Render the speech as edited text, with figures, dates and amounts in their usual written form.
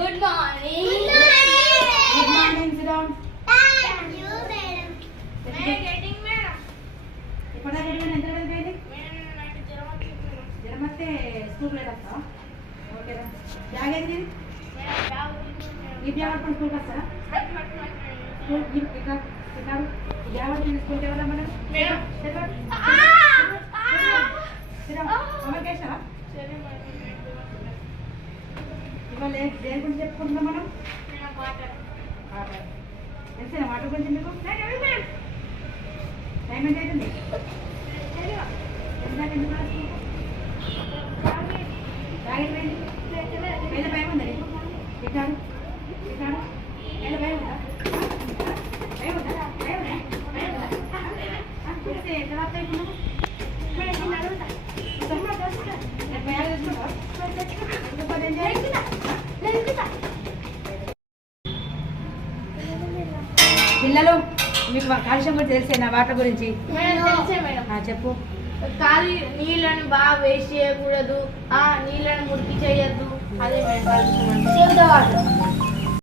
Good morning. Good morning. Sit down. Thank you, madam. Getting madam. ఎప్పుడా గడిగిన ఎంత గడిపోయింది? Madam, నాకు జ్వరం వచ్చింది. జ్వరం వస్తే స్కూల్ లేదు వస్తావా? ఓకేరా. బ్యాగ్ ఏంది? మేడం బ్యాగ్ ఉంది. ఈ బ్యాగ్ పట్టుకొని స్కూల్కి వస్తారా? స్కూల్ ఇక్కడ ఈ బ్యాగ్ పట్టుకొని స్కూల్కి ఎవరా మనం? మేడం. అమ్మకి వేసావా? సరే మేడం. ఇవాళ దేని గురించి చెప్పుకుంటున్నాం మనం? Madam water. తెలిసిన వాటర్ గురించి మీకు టైం ఎంత అవుతుంది? ఎంత ఎందుకు బ్యాగ్ ఏంటి? పైన భయం ఉందా నీకు? ఎక్కాడు ఎక్కాడు పైన భయం ఉందా? భయం ఉందా? భయం ఉందా? భయం ఉందా? చూస్తే ఎంత రాత్రి అయిపోయినావు? పిల్లలు మీకు కాలుష్యం గురించి తెలిసే నా వాటర్ గురించి మేడం తెలుసే మేడం. చెప్పు. ఖాళీ నీళ్ళని బాగా వేస్ట్ చేయకూడదు, నీళ్ళని మురికి చేయొద్దు. అదే మేడం కాలుష్యం అంటే.